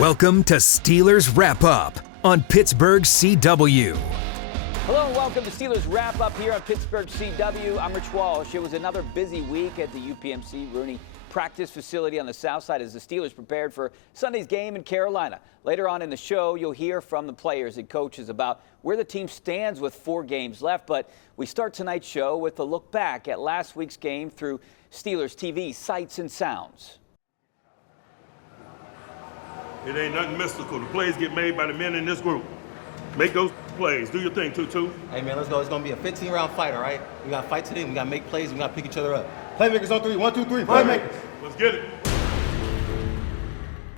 Welcome to Steelers Wrap Up on Pittsburgh CW. Hello and welcome to Steelers Wrap Up here on Pittsburgh CW. I'm Rich Walsh. It was another busy week at the UPMC Rooney practice facility on the south side as the Steelers prepared for Sunday's game in Carolina. Later on in the show, you'll hear from the players and coaches about where the team stands with 4 games left. But we start tonight's show with a look back at last week's game through Steelers TV sights and sounds. It ain't nothing mystical. The plays get made by the men in this group. Make those plays. Do your thing, Tutu. Hey, man, let's go. It's going to be a 15-round fight, all right? We got to fight today. We got to make plays. We got to pick each other up. Playmakers on 3. 1, 2, 3. Playmakers. Let's get it.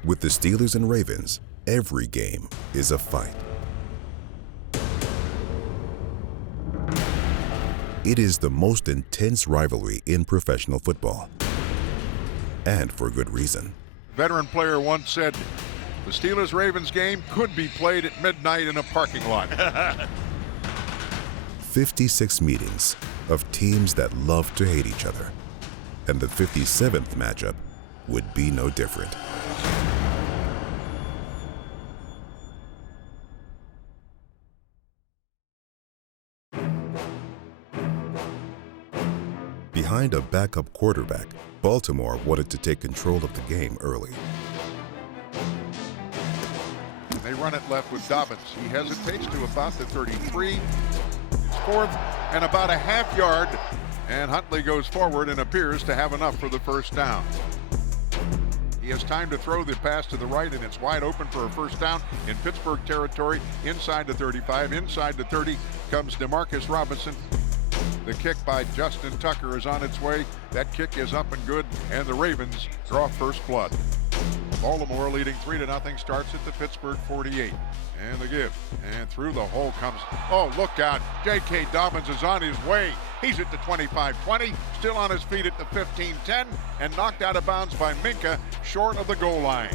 With the Steelers and Ravens, every game is a fight. It is the most intense rivalry in professional football. And for good reason. Veteran player once said, the Steelers-Ravens game could be played at midnight in a parking lot. 56 meetings of teams that love to hate each other. And the 57th matchup would be no different. Behind a backup quarterback, Baltimore wanted to take control of the game early. They run it left with Dobbins. He hesitates to about the 33. It's fourth and about a half yard. And Huntley goes forward and appears to have enough for the first down. He has time to throw the pass to the right, and it's wide open for a first down in Pittsburgh territory. Inside the 35, inside the 30 comes DeMarcus Robinson. The kick by Justin Tucker is on its way. That kick is up and good, and the Ravens draw first blood. Baltimore leading 3-0 starts at the Pittsburgh 48. And the give. And through the hole comes, oh, look out. J.K. Dobbins is on his way. He's at the 25-20, still on his feet at the 15-10, and knocked out of bounds by Minka, short of the goal line.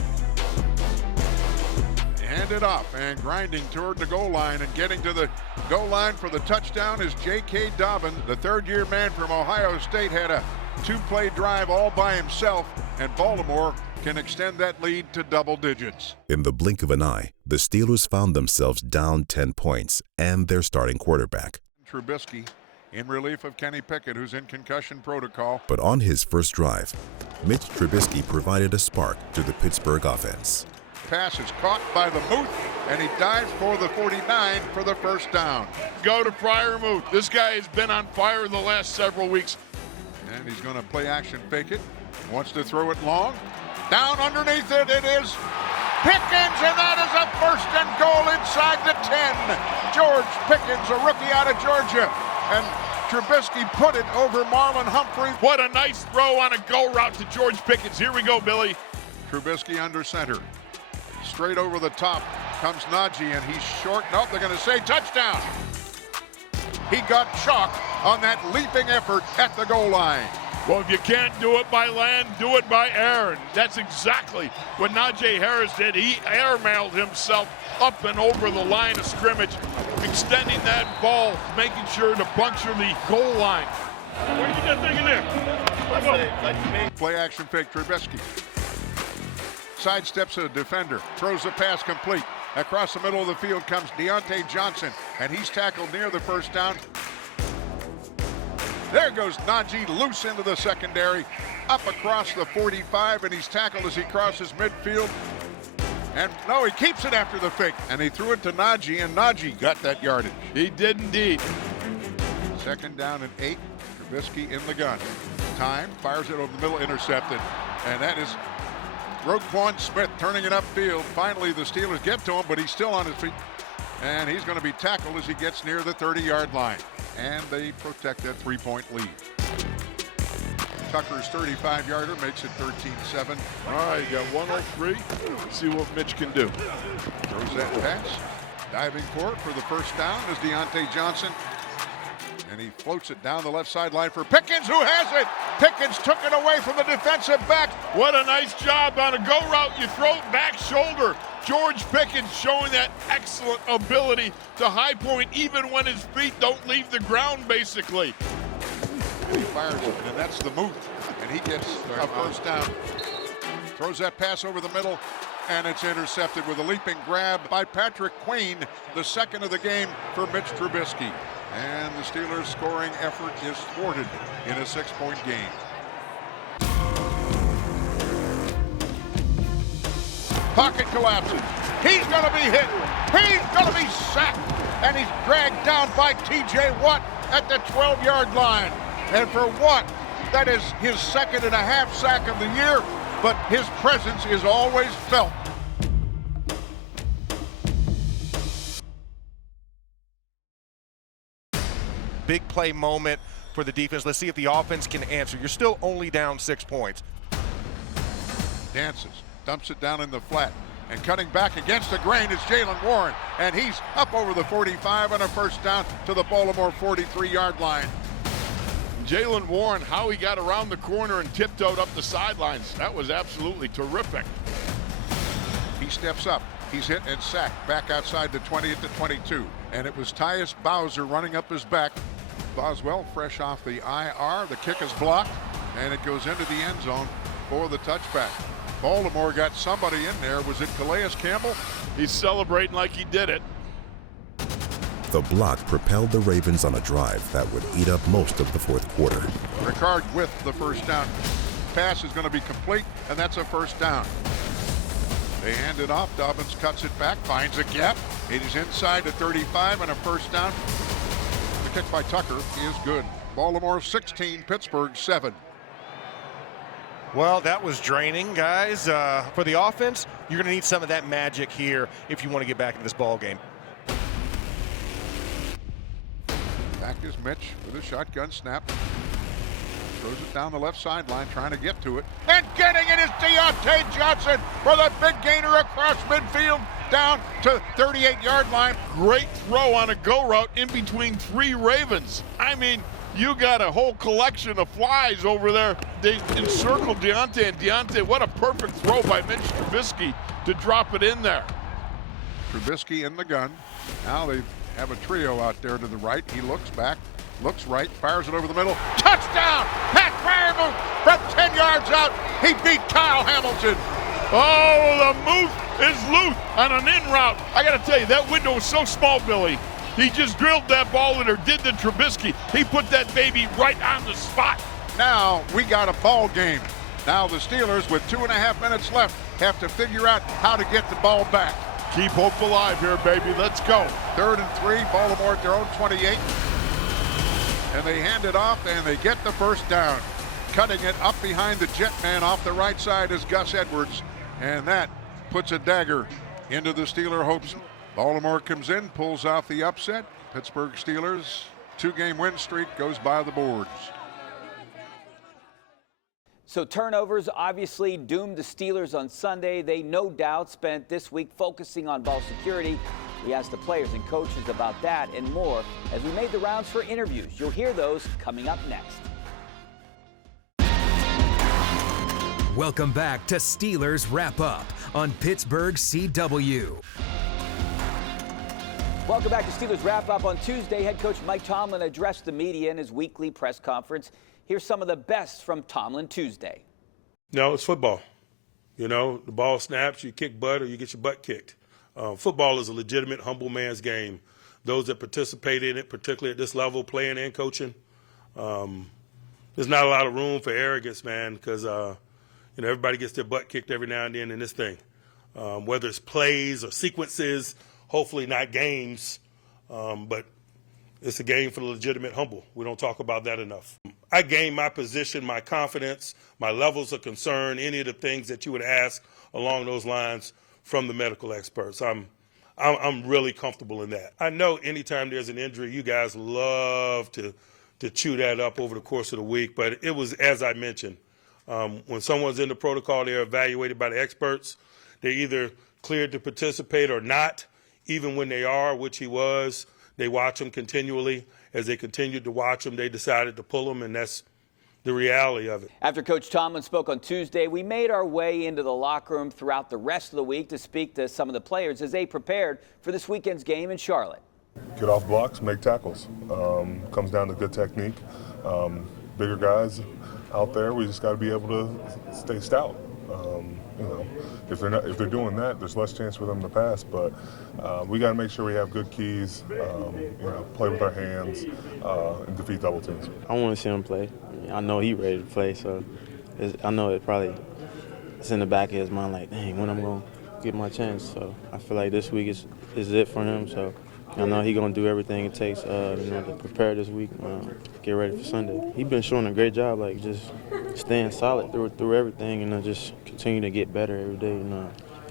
Handed off and grinding toward the goal line, and getting to the goal line for the touchdown is J.K. Dobbins. The third-year man from Ohio State had a 2-play drive all by himself, and Baltimore can extend that lead to double digits. In the blink of an eye, the Steelers found themselves down 10 points and their starting quarterback. Trubisky in relief of Kenny Pickett, who's in concussion protocol. But on his first drive, Mitch Trubisky provided a spark to the Pittsburgh offense. Pass is caught by the Muth, and he dives for the 49 for the first down. Go to Freiermuth. This guy has been on fire the last several weeks. And he's going to play action fake it. Wants to throw it long. Down underneath it, it is Pickens, and that is a first and goal inside the 10. George Pickens, a rookie out of Georgia. And Trubisky put it over Marlon Humphrey. What a nice throw on a go route to George Pickens. Here we go, Billy. Trubisky under center. Straight over the top comes Najee, and he's short. Nope, they're going to say touchdown. He got chalked on that leaping effort at the goal line. Well, if you can't do it by land, do it by air. And that's exactly what Najee Harris did. He airmailed himself up and over the line of scrimmage, extending that ball, making sure to puncture the goal line. Where you get that thing in there? Play action fake, Trubisky. Sidesteps a defender, throws the pass complete. Across the middle of the field comes Diontae Johnson, and he's tackled near the first down. There goes Najee loose into the secondary, up across the 45, and he's tackled as he crosses midfield. And no, he keeps it after the fake, and he threw it to Najee, and Najee got that yardage. He did indeed. Second down and 8, Trubisky in the gun. Time, fires it over the middle, intercepted, and that is Roquan Smith turning it upfield. Finally, the Steelers get to him, but he's still on his feet. And he's going to be tackled as he gets near the 30-yard line. And they protect that 3-point lead. Tucker's 35-yarder makes it 13-7. All right, you got 103. See what Mitch can do. Throws that pass. Diving for it for the first down is Diontae Johnson. And he floats it down the left sideline for Pickens, who has it. Pickens took it away from the defensive back. What a nice job on a go route. You throw it back shoulder. George Pickens showing that excellent ability to high point even when his feet don't leave the ground, basically. And he fires it, and that's the move. And he gets a first down. Throws that pass over the middle. and it's intercepted with a leaping grab by Patrick Queen, the second of the game for Mitch Trubisky. And the Steelers' scoring effort is thwarted in a 6-point game. Pocket collapses. He's going to be hit. He's going to be sacked. And he's dragged down by T.J. Watt at the 12-yard line. And for Watt, that is his 2.5 sack of the year, but his presence is always felt. Big play moment for the defense. Let's see if the offense can answer. You're still only down 6 points. Dances, dumps it down in the flat, and cutting back against the grain is Jalen Warren, and he's up over the 45 on a first down to the Baltimore 43-yard line. Jalen Warren, how he got around the corner and tiptoed up the sidelines, that was absolutely terrific. He steps up. He's hit and sacked back outside the 20 at the 22. And it was Tyus Bowser running up his back. Boswell fresh off the IR. The kick is blocked, and it goes into the end zone for the touchback. Baltimore got somebody in there. Was it Calais Campbell? He's celebrating like he did it. The block propelled the Ravens on a drive that would eat up most of the fourth quarter. Ricard with the first down. Pass is going to be complete, and that's a first down. They hand it off. Dobbins cuts it back, finds a gap. It is inside the 35 and a first down. The kick by Tucker is good. Baltimore 16, Pittsburgh 7. Well, that was draining, guys. For the offense, you're going to need some of that magic here if you want to get back in this ball game. Back is Mitch with a shotgun snap. Throws it down the left sideline, trying to get to it. And getting it is Diontae Johnson for the big gainer across midfield down to 38-yard line. Great throw on a go route in between 3 Ravens. I mean, you got a whole collection of flies over there. They encircled Diontae, and Diontae, what a perfect throw by Mitch Trubisky to drop it in there. Trubisky in the gun. Now they have a trio out there to the right. He looks back, looks right, fires it over the middle. Touchdown! Pat Fairmouth from 10 yards out. He beat Kyle Hamilton. Oh, the Moose is loose on an in route. I got to tell you, that window was so small, Billy. He just drilled that ball in, or did the Trubisky. He put that baby right on the spot. Now we got a ball game. Now the Steelers, with 2.5 minutes left, have to figure out how to get the ball back. Keep hope alive here, baby. Let's go. 3rd and 3, Baltimore at their own 28. And they hand it off, and they get the first down. Cutting it up behind the jet man off the right side is Gus Edwards. And that puts a dagger into the Steeler hopes. Baltimore comes in, pulls off the upset. Pittsburgh Steelers, 2-game win streak goes by the boards. So turnovers obviously doomed the Steelers on Sunday. They no doubt spent this week focusing on ball security. We asked the players and coaches about that and more as we made the rounds for interviews. You'll hear those coming up next. Welcome back to Steelers Wrap Up on Pittsburgh CW. Welcome back to Steelers Wrap Up. On Tuesday, head coach Mike Tomlin addressed the media in his weekly press conference. Here's some of the best from Tomlin Tuesday. No, it's football. You know, the ball snaps, you kick butt or you get your butt kicked. Football is a legitimate, humble man's game. Those that participate in it, particularly at this level, playing and coaching, there's not a lot of room for arrogance, man, because, everybody gets their butt kicked every now and then in this thing. Whether it's plays or sequences, hopefully not games, but it's a game for the legitimate humble. We don't talk about that enough. I gained my position, my confidence, my levels of concern, any of the things that you would ask along those lines from the medical experts. I'm really comfortable in that. I know anytime there's an injury, you guys love to chew that up over the course of the week, but it was, as I mentioned, when someone's in the protocol, they're evaluated by the experts. They're either cleared to participate or not. Even when they are, which he was, they watch them continually. As they continued to watch them, they decided to pull them, and that's the reality of it. After Coach Tomlin spoke on Tuesday, we made our way into the locker room throughout the rest of the week to speak to some of the players as they prepared for this weekend's game in Charlotte. Get off blocks, make tackles. Comes down to good technique. Bigger guys out there, we just got to be able to stay stout. You know, if they're doing that, there's less chance for them to pass. But we got to make sure we have good keys. You know, play with our hands and defeat double teams. I want to see him play. I know he's ready to play, so I know it's in the back of his mind, like, dang, when I'm gonna get my chance. So I feel like this week is it for him. So I know he's gonna do everything it takes, to prepare this week, get ready for Sunday. He's been showing a great job, like just staying solid through everything, and just continue to get better every day.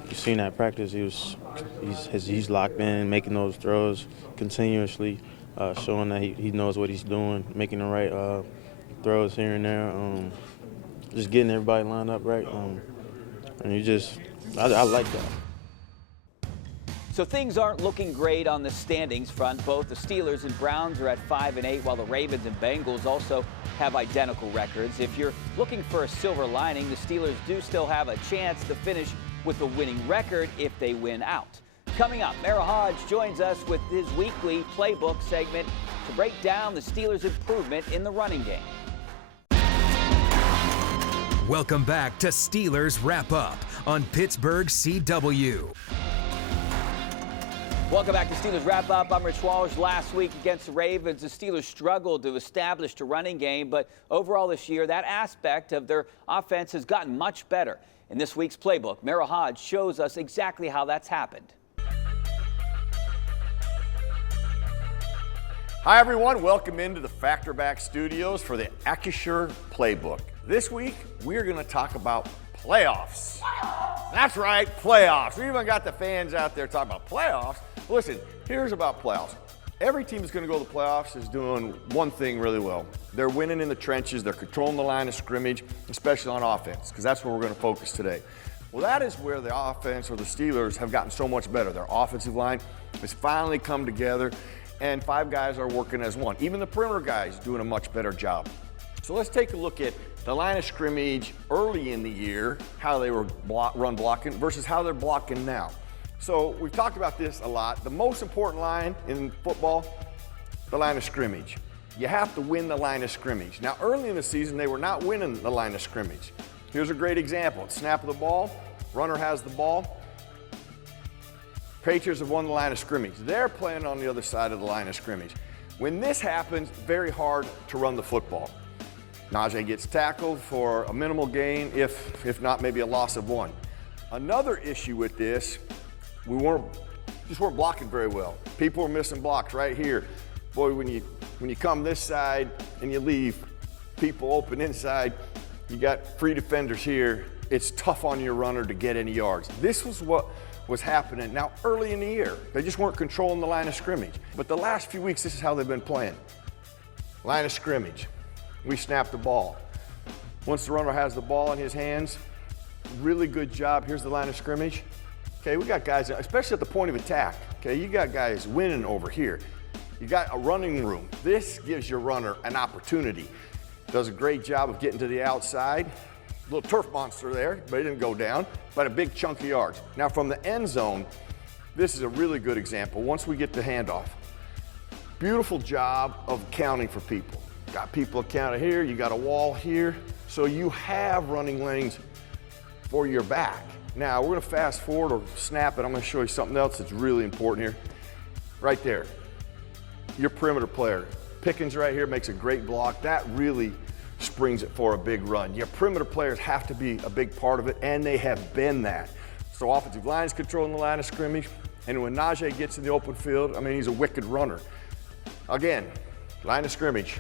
You've seen that practice. He's locked in, making those throws continuously, showing that he knows what he's doing, making the right throws here and there, just getting everybody lined up right. And I like that. So things aren't looking great on the standings front. Both the Steelers and Browns are at 5-8, while the Ravens and Bengals also have identical records. If you're looking for a silver lining, the Steelers do still have a chance to finish with a winning record if they win out. Coming up, Mara Hodge joins us with his weekly Playbook segment to break down the Steelers' improvement in the running game. Welcome back to Steelers Wrap Up on Pittsburgh CW. Welcome back to Steelers Wrap Up. I'm Rich Walsh. Last week against the Ravens, the Steelers struggled to establish a running game, but overall this year, that aspect of their offense has gotten much better. In this week's Playbook, Mara Hodge shows us exactly how that's happened. Hi everyone, welcome into the Factorback Studios for the Acrisure Playbook. This week, we're gonna talk about playoffs. That's right, playoffs. We even got the fans out there talking about playoffs. Listen, here's about playoffs. Every team that's gonna go to the playoffs is doing one thing really well. They're winning in the trenches, they're controlling the line of scrimmage, especially on offense, because that's where we're gonna focus today. Well, that is where the offense or the Steelers have gotten so much better. Their offensive line has finally come together, and 5 guys are working as one. Even the perimeter guys doing a much better job. So let's take a look at the line of scrimmage early in the year, how they were run blocking versus how they're blocking now. So we've talked about this a lot. The most important line in football, the line of scrimmage. You have to win the line of scrimmage. Now, early in the season, they were not winning the line of scrimmage. Here's a great example. Snap of the ball, runner has the ball. Patriots have won the line of scrimmage. They're playing on the other side of the line of scrimmage. When this happens, very hard to run the football. Najee gets tackled for a minimal gain, if not maybe a loss of 1. Another issue with this, we just weren't blocking very well. People were missing blocks right here. Boy, when you come this side and you leave people open inside, you got free defenders here. It's tough on your runner to get any yards. This was what was happening. Now, early in the year, they just weren't controlling the line of scrimmage. But the last few weeks, this is how they've been playing. Line of scrimmage. We snap the ball. Once the runner has the ball in his hands, really good job. Here's the line of scrimmage. Okay, we got guys, especially at the point of attack. Okay, you got guys winning over here. You got a running room. This gives your runner an opportunity. Does a great job of getting to the outside. Little turf monster there, but he didn't go down, but a big chunk of yards. Now from the end zone, this is a really good example. Once we get the handoff, beautiful job of counting for people. Got people accounted here, you got a wall here, so you have running lanes for your back. Now we're gonna fast forward or snap it. I'm gonna show you something else that's really important here. Right there, your perimeter player. Pickens right here makes a great block. That really springs it for a big run. Your perimeter players have to be a big part of it, and they have been that. So offensive line's controlling the line of scrimmage, and when Najee gets in the open field, I mean, he's a wicked runner. Again, line of scrimmage.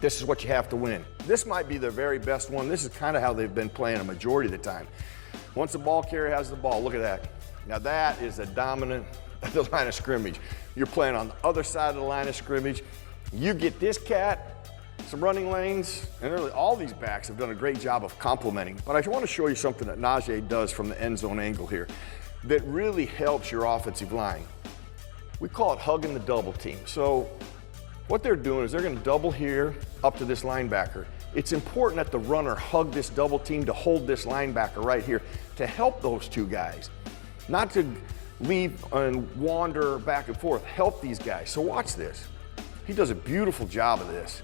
This is what you have to win. This might be their very best one. This is kind of how they've been playing a majority of the time. Once the ball carrier has the ball, look at that. Now that is a dominant of the line of scrimmage. You're playing on the other side of the line of scrimmage. You get this cat some running lanes, and really all these backs have done a great job of complementing. But I want to show you something that Najee does from the end zone angle here that really helps your offensive line. We call it hugging the double team. So what they're doing is they're going to double here up to this linebacker. It's important that the runner hug this double team to hold this linebacker right here to help those two guys, not to leave and wander back and forth. Help these guys. So watch this. He does a beautiful job of this.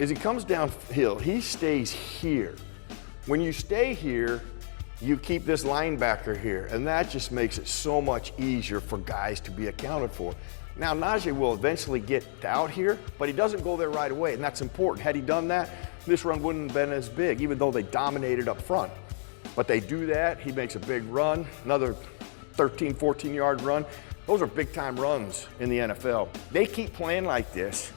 As he comes downhill, he stays here. When you stay here, you keep this linebacker here, and that just makes it so much easier for guys to be accounted for. Now, Najee will eventually get out here, but he doesn't go there right away, and that's important. Had he done that, this run wouldn't have been as big, even though they dominated up front. But they do that, he makes a big run, another 13, 14-yard run. Those are big-time runs in the NFL. They keep playing like this,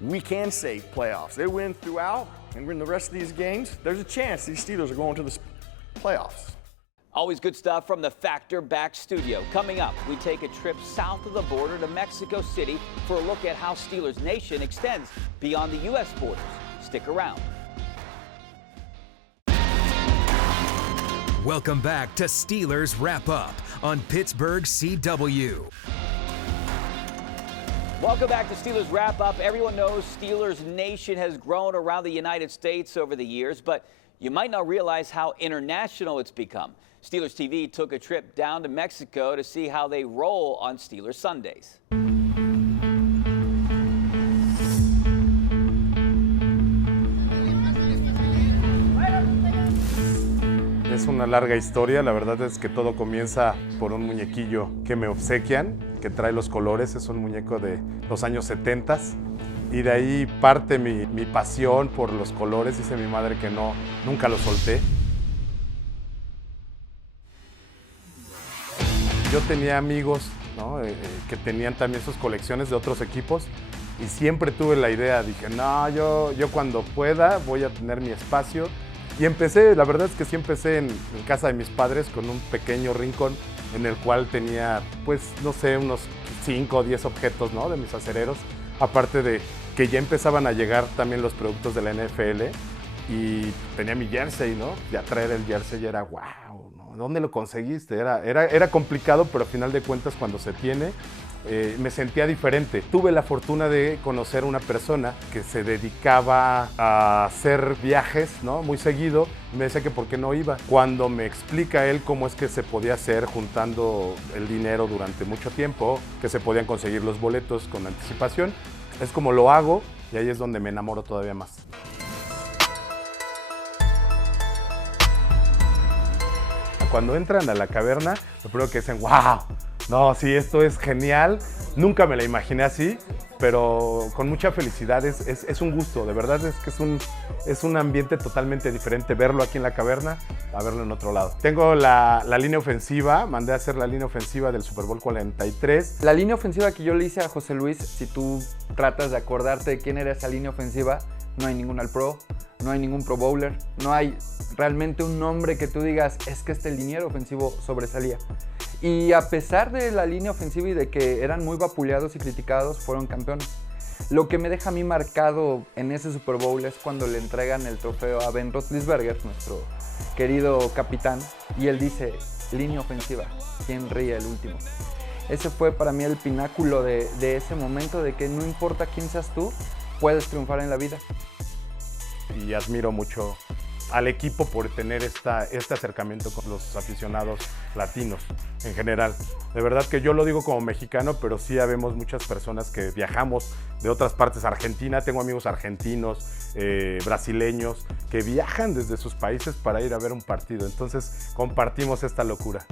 we can say playoffs. They win throughout and win the rest of these games, there's a chance these Steelers are going to the playoffs. Always good stuff from the Factor Back Studio. Coming up, we take a trip south of the border to Mexico City for a look at how Steelers Nation extends beyond the U.S. borders. Stick around. Welcome back to Steelers Wrap Up on Pittsburgh CW. Welcome back to Steelers Wrap Up. Everyone knows Steelers Nation has grown around the United States over the years, but you might not realize how international it's become. Steelers TV took a trip down to Mexico to see how they roll on Steelers Sundays. Es una larga historia, la verdad es que todo comienza por un muñequillo que me obsequian, que trae los colores, es un muñeco de los años 70 y de ahí parte mi pasión por los colores. Dice mi madre que nunca lo solté. Yo tenía amigos, ¿no? Que tenían también sus colecciones de otros equipos y siempre tuve la idea, dije, no, yo cuando pueda voy a tener mi espacio. Y empecé, la verdad es que sí empecé en casa de mis padres con un pequeño rincón en el cual tenía, pues, no sé, unos 5 o 10 objetos, ¿no? De mis acereros. Aparte de que ya empezaban a llegar también los productos de la NFL y tenía mi jersey, ¿no? Ya traer el jersey era wow, ¿no? ¿Dónde lo conseguiste? Era complicado, pero al final de cuentas cuando se tiene, me sentía diferente. Tuve la fortuna de conocer una persona que se dedicaba a hacer viajes, ¿no? Muy seguido. Me decía que por qué no iba. Cuando me explica él cómo es que se podía hacer juntando el dinero durante mucho tiempo, que se podían conseguir los boletos con anticipación, es como lo hago y ahí es donde me enamoro todavía más. Cuando entran a la caverna, lo primero que dicen, wow, no, sí, esto es genial. Nunca me la imaginé así, pero con mucha felicidad. Es un gusto, de verdad es que es un ambiente totalmente diferente verlo aquí en la caverna a verlo en otro lado. Tengo la línea ofensiva, mandé a hacer la línea ofensiva del Super Bowl 43. La línea ofensiva que yo le hice a José Luis, si tú tratas de acordarte de quién era esa línea ofensiva, no hay ningún All-Pro, no hay ningún Pro Bowler, no hay realmente un nombre que tú digas, es que este liniero ofensivo sobresalía. Y a pesar de la línea ofensiva y de que eran muy vapuleados y criticados, fueron campeones. Lo que me deja a mí marcado en ese Super Bowl es cuando le entregan el trofeo a Ben Roethlisberger, nuestro querido capitán, y él dice, línea ofensiva, ¿quién ríe el último? Ese fue para mí el pináculo de ese momento de que no importa quién seas tú, puedes triunfar en la vida. Y admiro mucho al equipo por tener este acercamiento con los aficionados latinos en general. De verdad que yo lo digo como mexicano, pero sí habemos muchas personas que viajamos de otras partes. Argentina, tengo amigos argentinos, brasileños, que viajan desde sus países para ir a ver un partido. Entonces compartimos esta locura.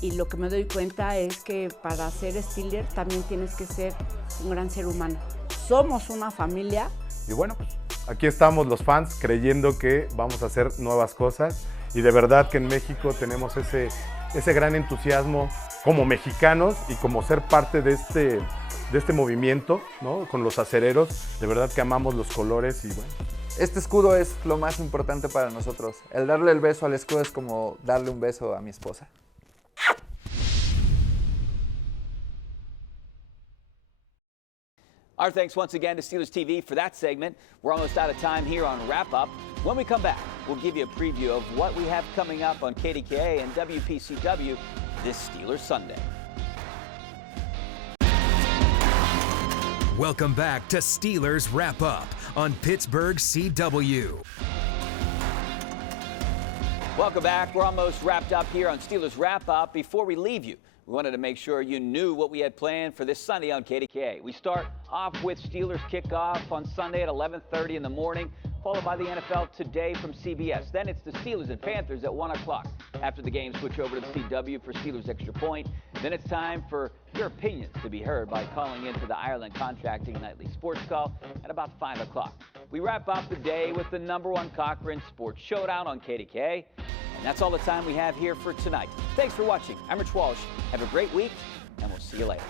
Y lo que me doy cuenta es que para ser Steeler también tienes que ser un gran ser humano. Somos una familia. Y bueno, pues aquí estamos los fans creyendo que vamos a hacer nuevas cosas y de verdad que en México tenemos ese gran entusiasmo como mexicanos y como ser parte de este movimiento, ¿no? Con los acereros, de verdad que amamos los colores y bueno. Este escudo es lo más importante para nosotros. El darle el beso al escudo es como darle un beso a mi esposa. Our thanks once again to Steelers TV for that segment. We're almost out of time here on Wrap Up. When we come back, we'll give you a preview of what we have coming up on KDKA and WPCW this Steelers Sunday. Welcome back to Steelers Wrap Up on Pittsburgh CW. Welcome back. We're almost wrapped up here on Steelers Wrap Up. Before we leave you, we wanted to make sure you knew what we had planned for this Sunday on KDKA. We start off with Steelers kickoff on Sunday at 11:30 in the morning, followed by the NFL Today from CBS. Then it's the Steelers and Panthers at 1 o'clock. After the game, switch over to the CW for Steelers Extra Point. Then it's time for your opinions to be heard by calling into the Ireland Contracting Nightly Sports Call at about 5 o'clock. We wrap up the day with the #1 Cochran Sports Showdown on KDKA. And that's all the time we have here for tonight. Thanks for watching. I'm Rich Walsh. Have a great week, and we'll see you later.